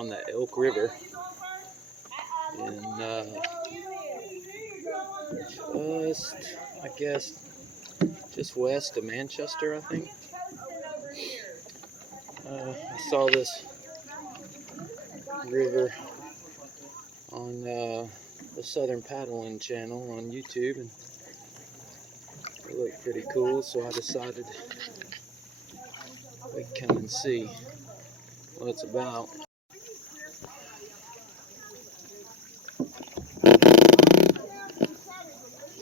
on the Elk River in just west of Manchester, I think. I saw this river on the Southern Paddling channel on YouTube, and it looked pretty cool, so I decided we'd come and see what it's about.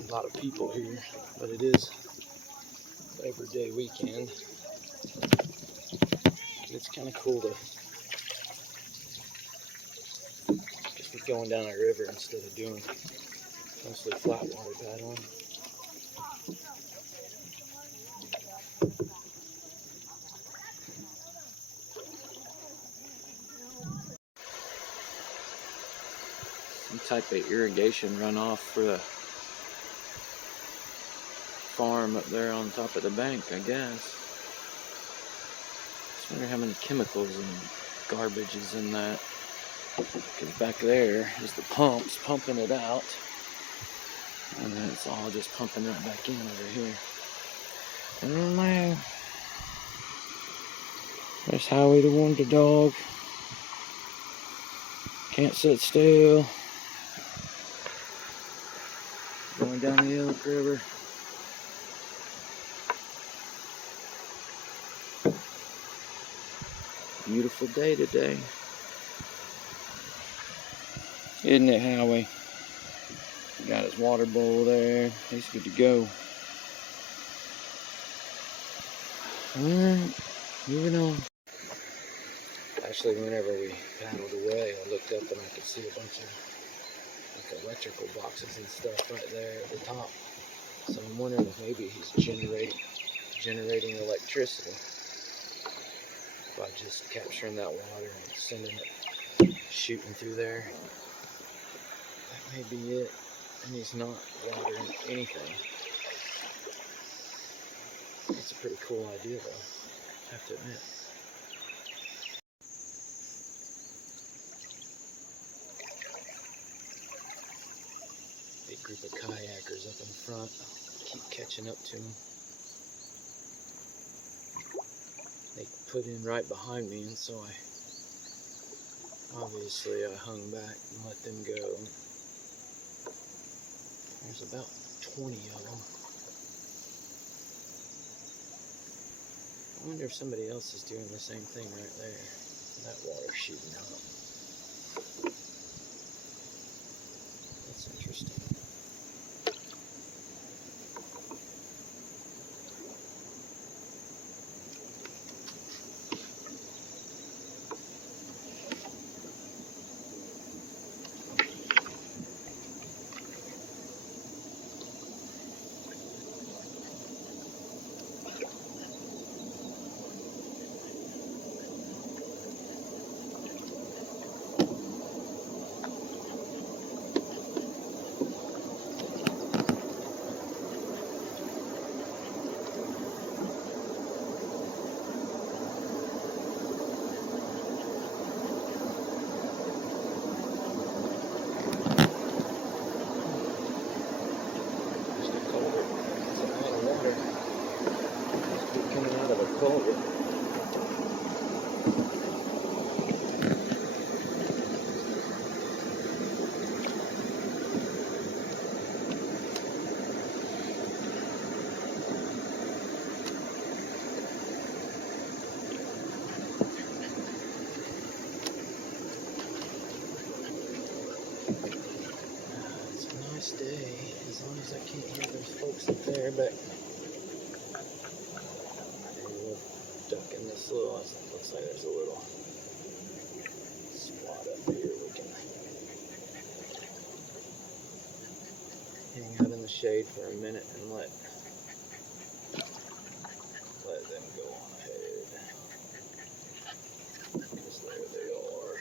A lot of people here, but it is Labor Day weekend. It's kind of cool to just be going down a river instead of doing mostly flat water paddling. Some type of irrigation runoff for the farm up there on top of the bank, I guess. Just wonder how many chemicals and garbage is in that. Because back there is the pumps pumping it out, and then it's all just pumping it back in over here. Oh man. There's Howie the wonder dog. Can't sit still. Going down the Elk River. Beautiful day today. Isn't it, Howie? Got his water bowl there. He's good to go. Alright, moving on. Actually, whenever we paddled away, I looked up and I could see a bunch of like electrical boxes and stuff right there at the top. So I'm wondering if maybe he's generating electricity by just capturing that water and sending it shooting through there. That may be it. And he's not watering anything. That's a pretty cool idea, though, I have to admit. Big group of kayakers up in front. Keep catching up to them. They put in right behind me, and so I hung back and let them go. There's about 20 of them. I wonder if somebody else is doing the same thing right there. That water shooting out. That's interesting. Day, as long as I can't hear those folks up there, but we'll duck in this little, looks like there's a little spot up here we can hang out in the shade for a minute and let them go on ahead, because there they are.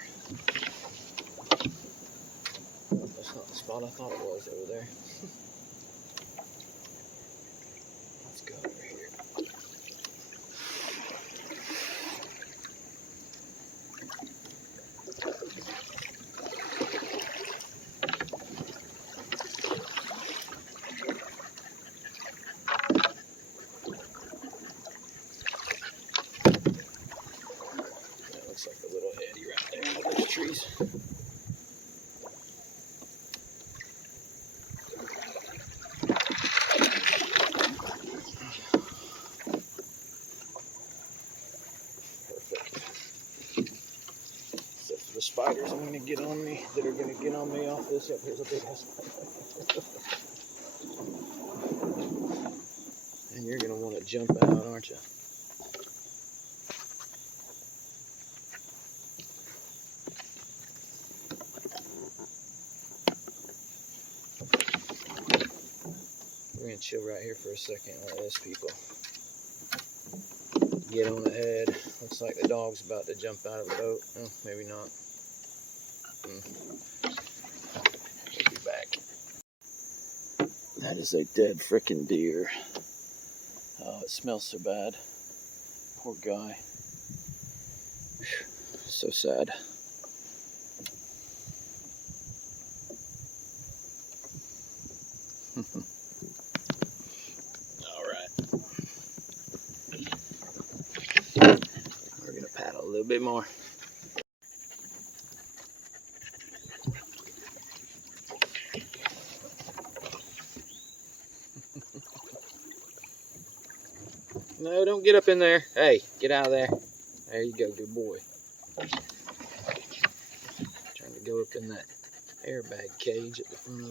That's not the spot I thought it was over there. Let's go over here. trees. Perfect. Except for the spiders I'm gonna get on me, that are gonna get on me off this. Yep, here's a big ass spider. And you're gonna want to jump out, aren't you? We're gonna chill right here for a second and let those people get on ahead. Looks like the dog's about to jump out of the boat. Oh, maybe not. We'll be back. That is a dead frickin' deer. Oh, it smells so bad. Poor guy. So sad. Alright. We're gonna paddle a little bit more. No, don't get up in there. Hey, get out of there. There you go, good boy. Trying to go up in that airbag cage at the front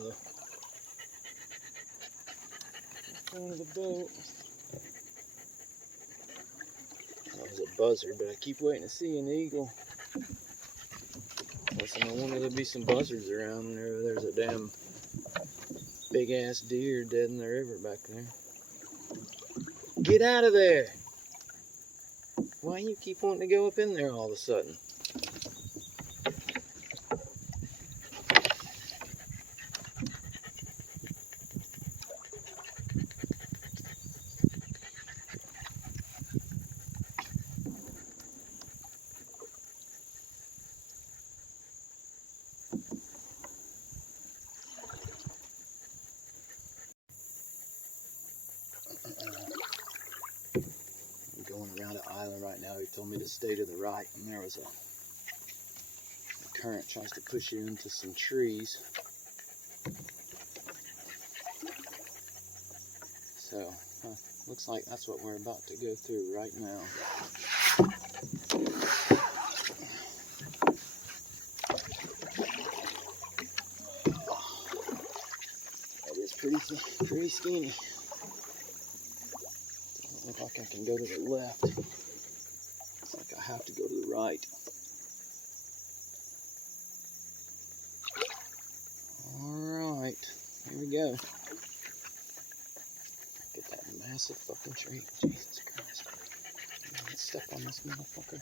of the boat. That was a buzzard, but I keep waiting to see an eagle. Listen, I wonder there'll be some buzzards around there. There's a damn big ass deer dead in the river back there. Get out of there! Why you keep wanting to go up in there all of a sudden? Going around an island right now. He told me to stay to the right, and there was a current tries to push you into some trees. So looks like that's what we're about to go through right now. That is pretty skinny. Look like I can go to the left. Looks like I have to go to the right. Alright, here we go. Get that massive fucking tree. Jesus Christ. Let's step on this motherfucker.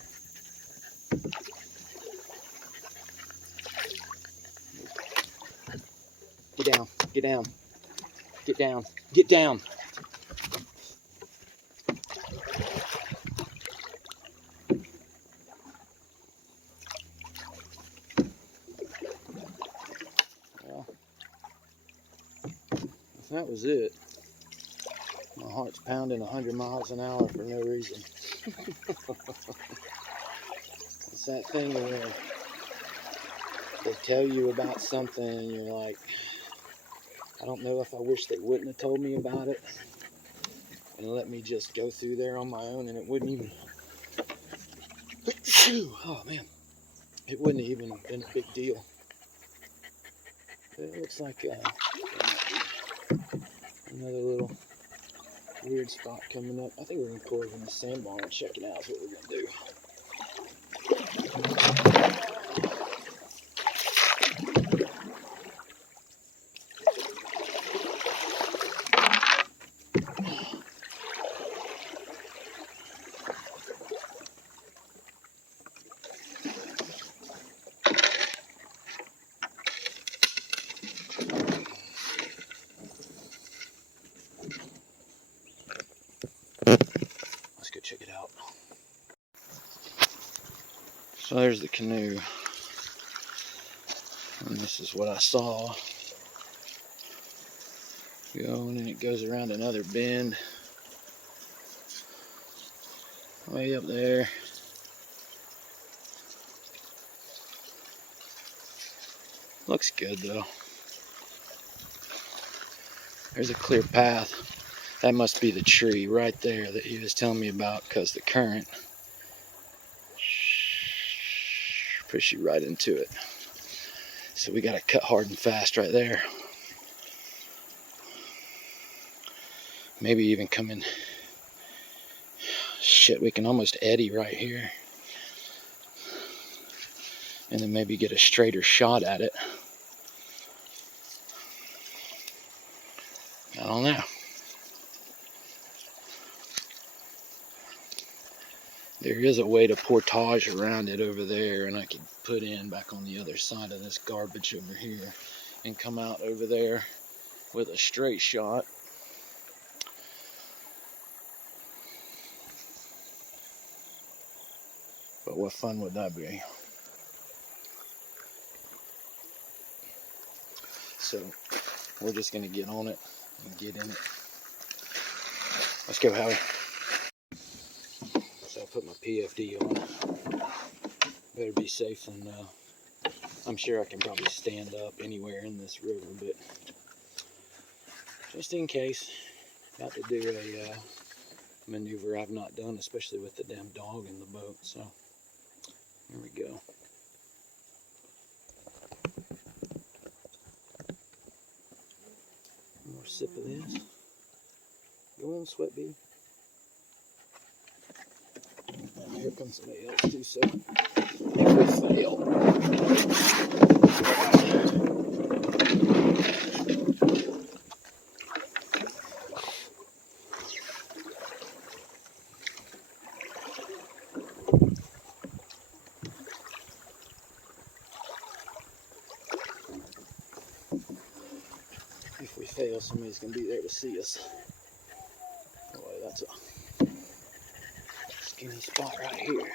Get down, get down, get down, get down. That was it. My heart's pounding 100 miles an hour for no reason. It's that thing where they tell you about something and you're like, I don't know if I wish they wouldn't have told me about it and let me just go through there on my own, and it wouldn't even, oh man, it wouldn't have even been a big deal. It looks like another little weird spot coming up. I think we're going to pull over in the sandbar and check it out. Is what we're going to do. Let's go check it out. So there's the canoe. And this is what I saw. And then it goes around another bend. Way up there. Looks good though. There's a clear path. That must be the tree right there that he was telling me about, because the current push you right into it. So we gotta cut hard and fast right there. Maybe even come in. Shit, we can almost eddy right here. And then maybe get a straighter shot at it. I don't know. There is a way to portage around it over there, and I could put in back on the other side of this garbage over here and come out over there with a straight shot. But what fun would that be? So we're just gonna get on it and get in it. Let's go, Howie. So I put my PFD on. Better be safe than, I'm sure I can probably stand up anywhere in this river, but just in case, about to do a maneuver I've not done, especially with the damn dog in the boat. So here we go. One more sip of this. Go on, sweat bee. And here comes somebody else too, so if we fail. If we fail, somebody's gonna be there to see us. Boy, that's a skinny spot right here.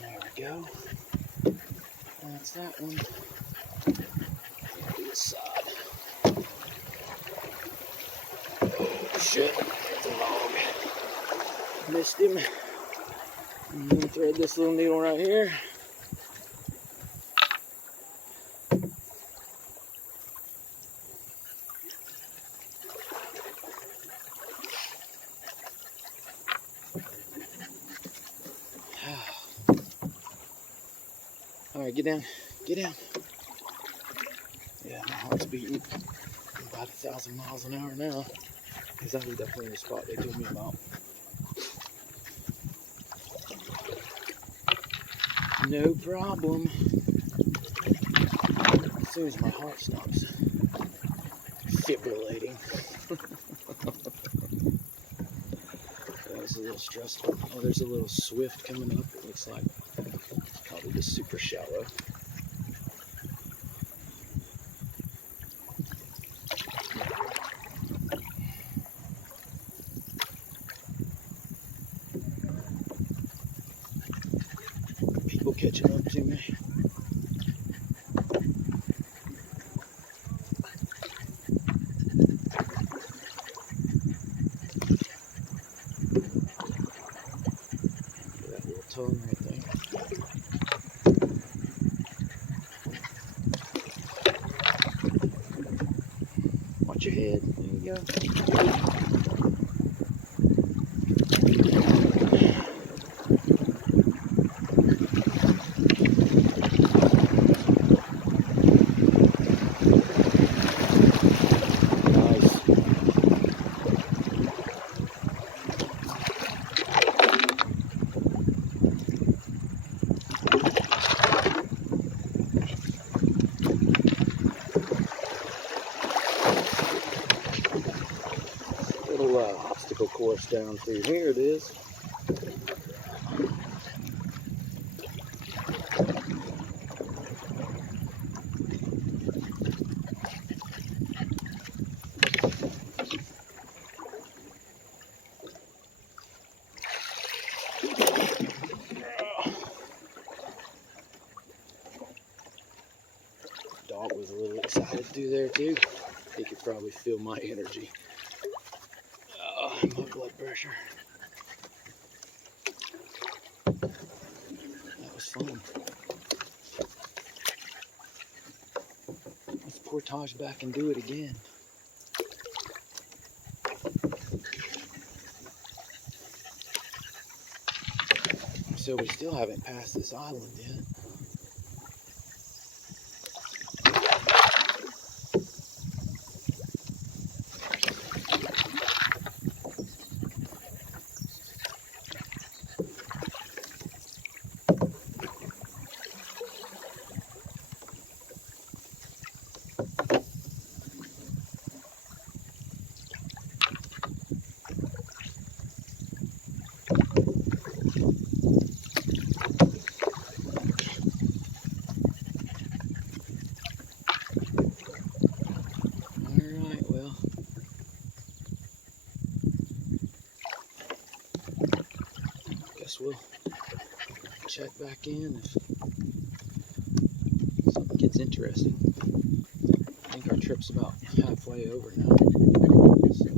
There we go. That's that one. This side. Oh shit, there's a log. Missed him. I'm gonna thread this little needle right here. Alright, get down. Get down. Yeah, my heart's beating about 1,000 miles an hour now. Because that was definitely the spot they told me about. No problem. As soon as my heart stops fibrillating. That was a little stressful. Oh, there's a little swift coming up. It looks like it's probably just super shallow. People catching up to me. That little tongue right there. Watch your head. There you go. Obstacle course down through here. It is. Dog was a little excited through there too. He could probably feel my energy. My blood pressure. fun. Let's portage back and do it again. So we still haven't passed this island yet. We'll check back in if something gets interesting. I think our trip's about halfway over now. So, see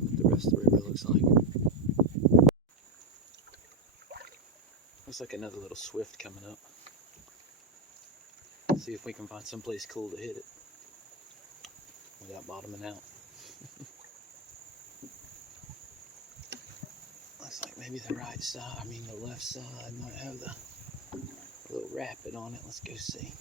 what the rest of the river looks like. Looks like another little swift coming up. See if we can find someplace cool to hit it without bottoming out. Looks like maybe the right side, the left side might have the little rapid on it. Let's go see.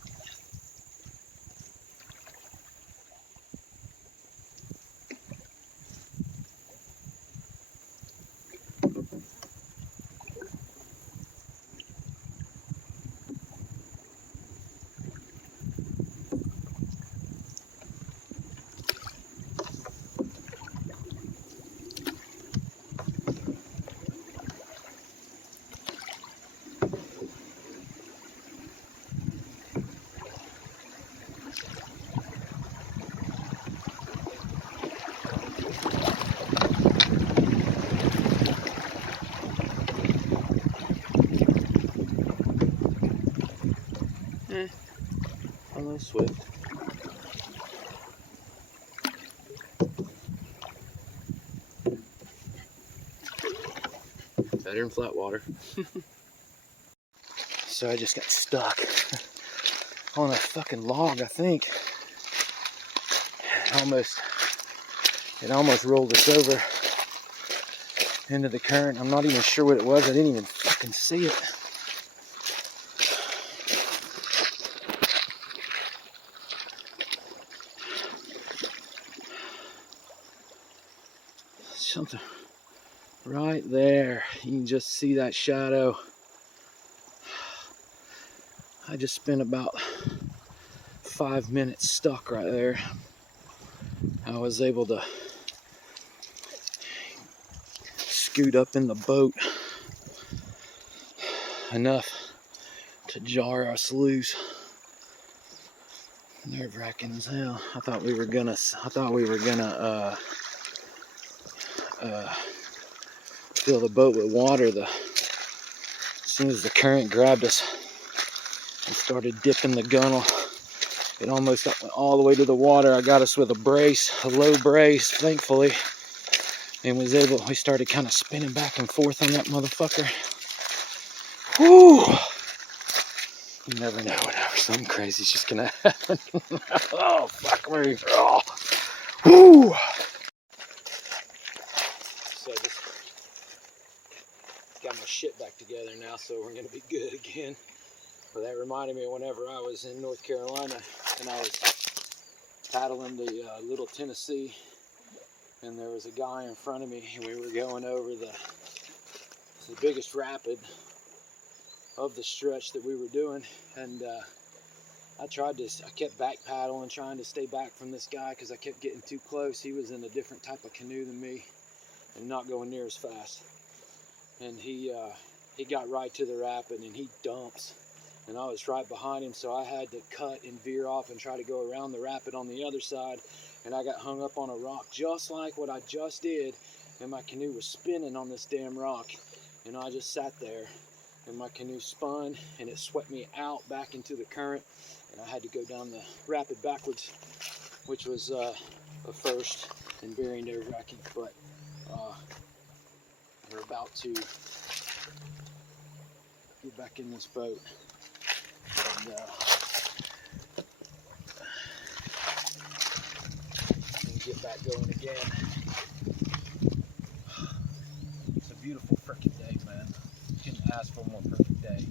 Hello, swift. Better than flat water. So I just got stuck on a fucking log, I think. It almost rolled us over into the current. I'm not even sure what it was. I didn't even fucking see it. Something right there. You can just see that shadow. I just spent about 5 minutes stuck right there. I was able to scoot up in the boat enough to jar us loose. Nerve-wracking as hell. I thought we were gonna fill the boat with water. As soon as the current grabbed us and started dipping the gunnel, it almost went all the way to the water. I got us with a low brace, thankfully, and we started kind of spinning back and forth on that motherfucker. Whew! You never know whenever something crazy's just gonna happen. Oh, fuck me. Oh. Whew! So just got my shit back together now, so we're gonna be good again. But that reminded me of whenever I was in North Carolina and I was paddling the Little Tennessee, and there was a guy in front of me, and we were going over the biggest rapid of the stretch that we were doing, and I kept back paddling, trying to stay back from this guy because I kept getting too close. He was in a different type of canoe than me and not going near as fast, and he got right to the rapid and he dumps, and I was right behind him, so I had to cut and veer off and try to go around the rapid on the other side, and I got hung up on a rock just like what I just did, and my canoe was spinning on this damn rock, and I just sat there, and my canoe spun and it swept me out back into the current, and I had to go down the rapid backwards, which was a first and very nerve-wracking. But we're about to get back in this boat and get back going again. It's a beautiful freaking day, man. Couldn't ask for a more perfect day.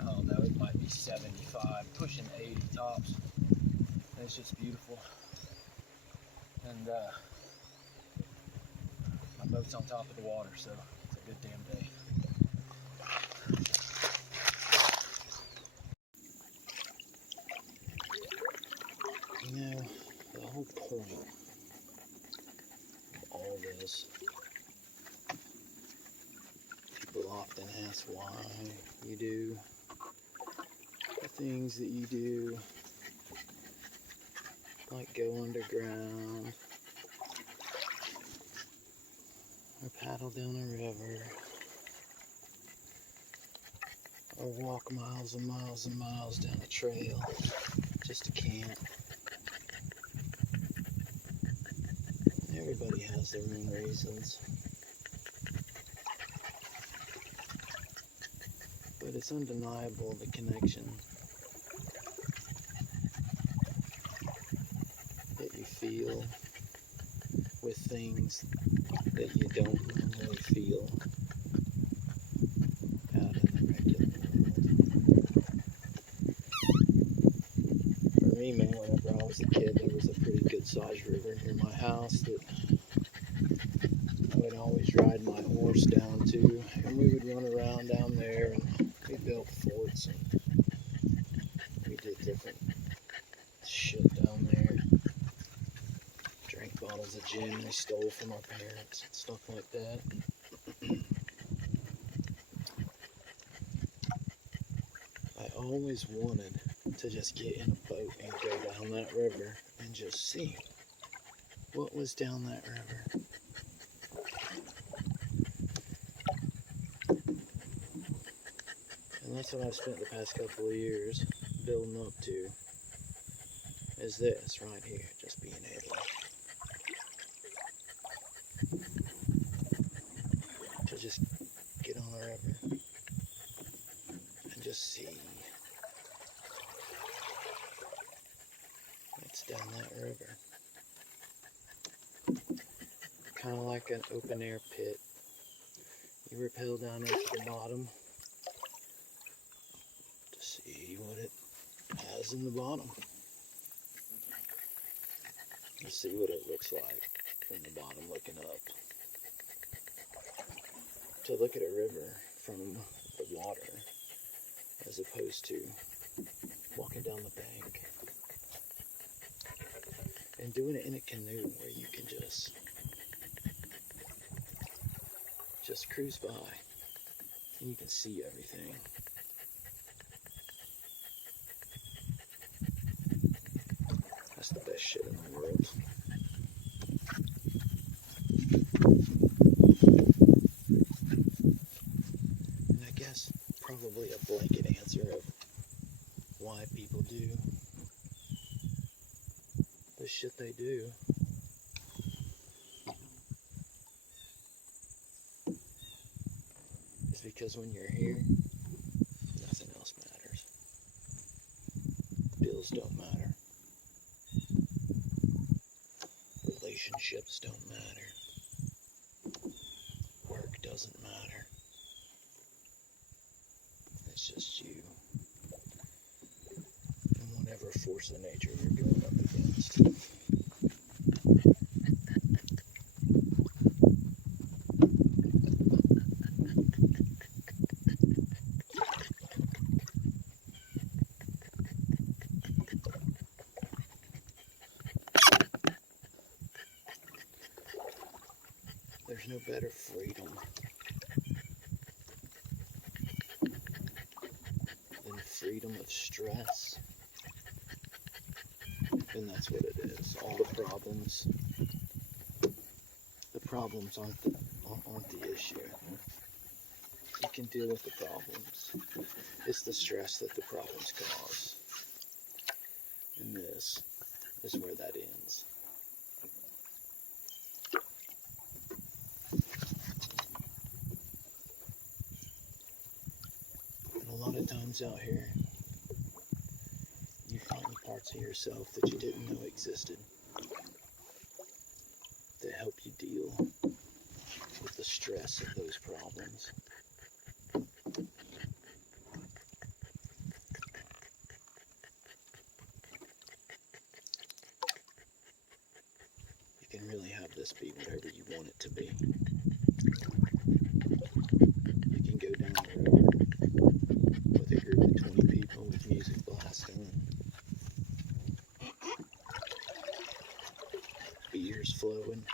I don't know, it might be 75, pushing 80 tops. And it's just beautiful. And my boat's on top of the water, so it's a good damn day. You know, the whole point of all this, people often ask why you do the things that you do, like go underground, or paddle down a river, or walk miles and miles and miles down a trail just to camp. Everybody has their own reasons. But it's undeniable the connection that you feel with things that you don't normally feel out in the regular world. For me, man, whenever I was a kid, there was a pretty good sized river near my house that I would always ride my horse down to, and we would run around down there, and we built forts, and we did different shit down there. Drank bottles of gin we stole from our parents and stuff like that. I always wanted to just get in a boat and go down that river and just see what was down that river. And that's what I've spent the past couple of years building up to, is this right here, just being able to just get on the river and just see what's down that river. Kind of like an open air pit. You rappel down into the bottom to see what it has in the bottom. Let's see what it looks like from the bottom looking up. To look at a river from the water as opposed to walking down the bank and doing it in a canoe where you can just cruise by and you can see everything. That's the best shit in the world. And I guess probably a blanket answer of why people do the shit they do is because when you're here, nothing else matters. Bills don't matter. Relationships don't matter. Work doesn't matter. It's just you and whatever force of nature you're going up against. There's no better freedom than freedom of stress. And that's what it is. All the problems aren't the issue. You can deal with the problems. It's the stress that the problems cause. And this is where that ends. Sometimes out here, you find parts of yourself that you didn't know existed that help you deal with the stress of those problems. You can really have this be whatever you want it to be. You can go down the river with a group of 20 people with music blasting, beers flowing,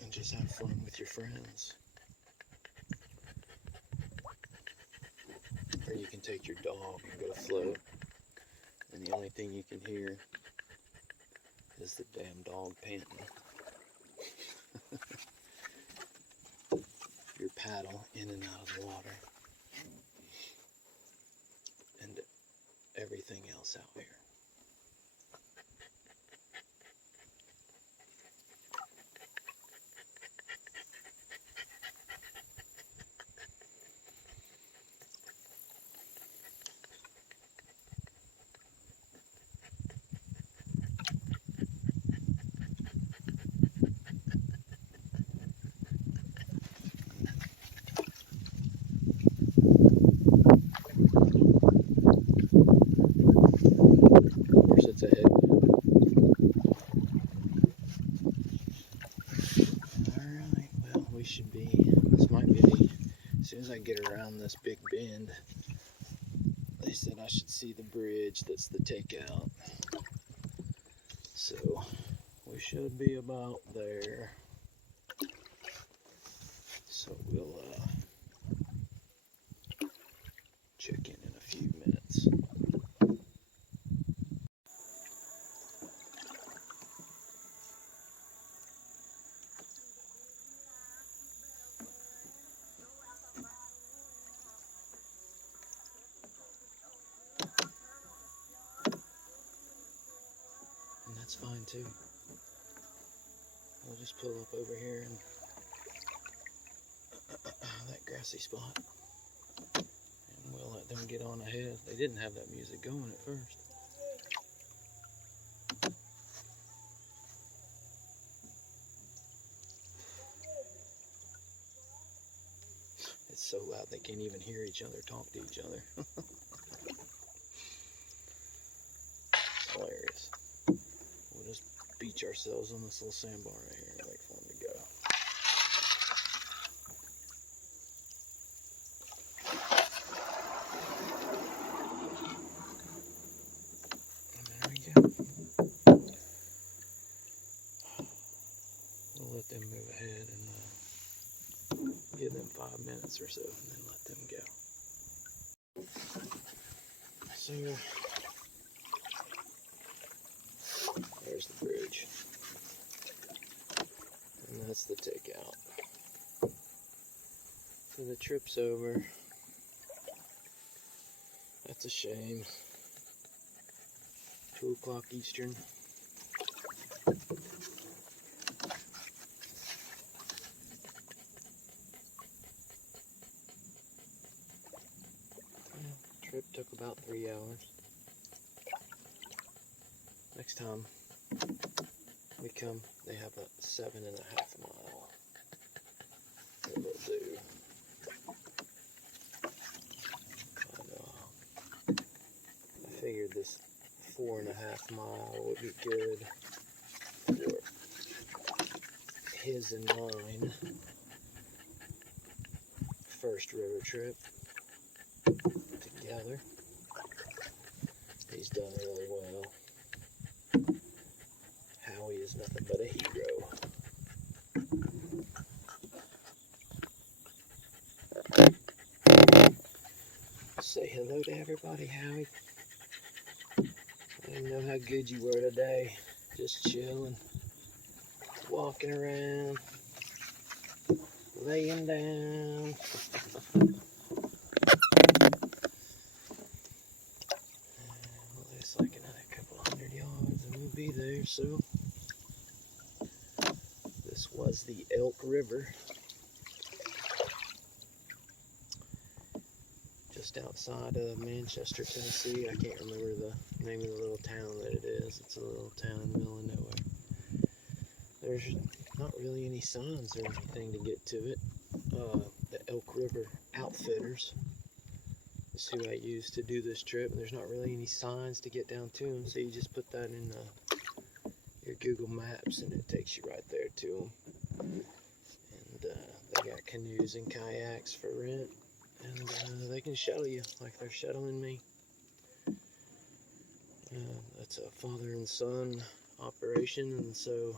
and just have fun with your friends. Or you can take your dog and go float, and the only thing you can hear is the damn dog panting. Your paddle in and out of the water, and everything else out here. Sits ahead. Alright, well, we should be, this might be, as soon as I get around this big bend, they said I should see the bridge that's the takeout. So, we should be about there. So we'll check in a few minutes. And that's fine too. We'll just pull up over here and that grassy spot, and we'll let them get on ahead. They didn't have that music going at first. It's so loud they can't even hear each other talk to each other. Hilarious. We'll just beach ourselves on this little sandbar right here and wait for them to go. And there we go. We'll let them move ahead and give them 5 minutes or so and then let them go. So there's the bridge, and that's the takeout. So the trip's over. That's a shame. 2 o'clock Eastern. Trip took about 3 hours. Next time we come, they have a 7.5 mile that they'll do. But, I figured this 4.5 mile would be good for his and mine first river trip together. He's done really well. Howie is nothing but a hero. Say hello to everybody, Howie. I didn't know how good you were today. Just chilling, walking around, laying down. Well, it's like another couple 100 yards and we'll be there. So this was the Elk River just outside of Manchester, Tennessee. I can't remember the name of the little town that it is. It's a little town in the middle of nowhere. There's not really any signs or anything to get to it. The Elk River Outfitters is who I use to do this trip. And there's not really any signs to get down to them, so you just put that in your Google Maps and it takes you right there to them. And they got canoes and kayaks for rent, and they can shuttle you like they're shuttling me. That's a father and son operation, and so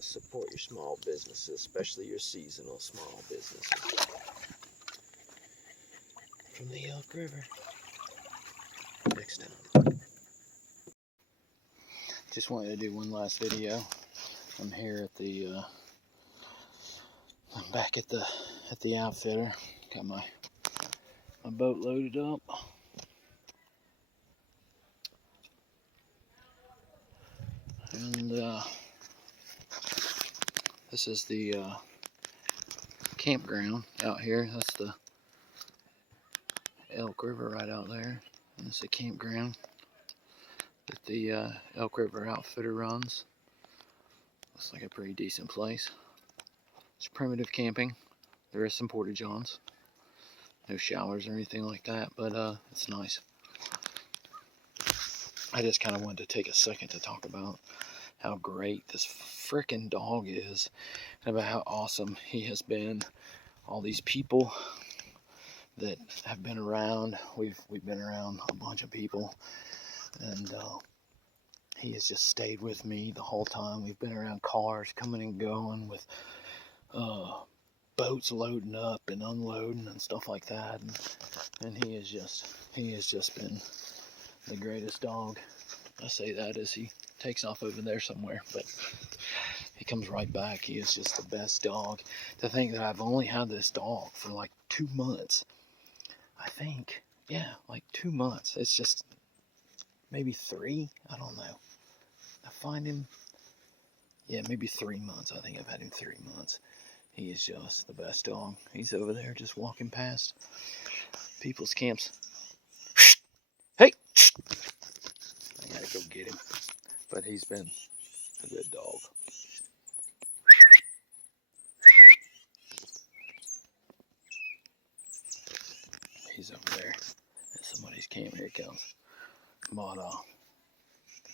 support your small businesses, especially your seasonal small businesses. From the Elk River. Next time. Just wanted to do one last video. I'm here at the I'm back at the outfitter. Got my boat loaded up. And this is the campground out here. That's the Elk River right out there. And it's a campground that the Elk River Outfitter runs. Looks like a pretty decent place. It's primitive camping. There is some porta-johns. No showers or anything like that, but it's nice. I just kind of wanted to take a second to talk about how great this frickin' dog is and about how awesome he has been. All these people that have been around, we've been around a bunch of people, and he has just stayed with me the whole time. We've been around cars coming and going with boats loading up and unloading and stuff like that, and he has just been the greatest dog. I say that as he takes off over there somewhere, but he comes right back. He is just the best dog. To think that I've only had this dog for like 2 months, I think. Yeah, like 2 months. It's just maybe 3. I don't know. I find him, yeah, maybe 3 months. I think I've had him 3 months. He is just the best dog. He's over there just walking past people's camps. Hey! I gotta go get him. But he's been a good dog. He's over there at somebody's camp. Here he comes. But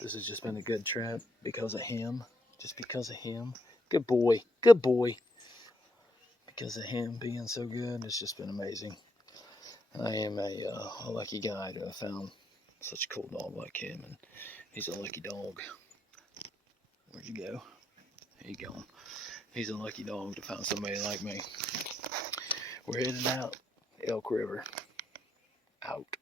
this has just been a good trip because of him. Just because of him. Good boy. Good boy. Because of him being so good, it's just been amazing. I am a lucky guy to have found such a cool dog like him, and he's a lucky dog. Where'd you go? There you go. He's a lucky dog to find somebody like me. We're heading out. Elk River. Out.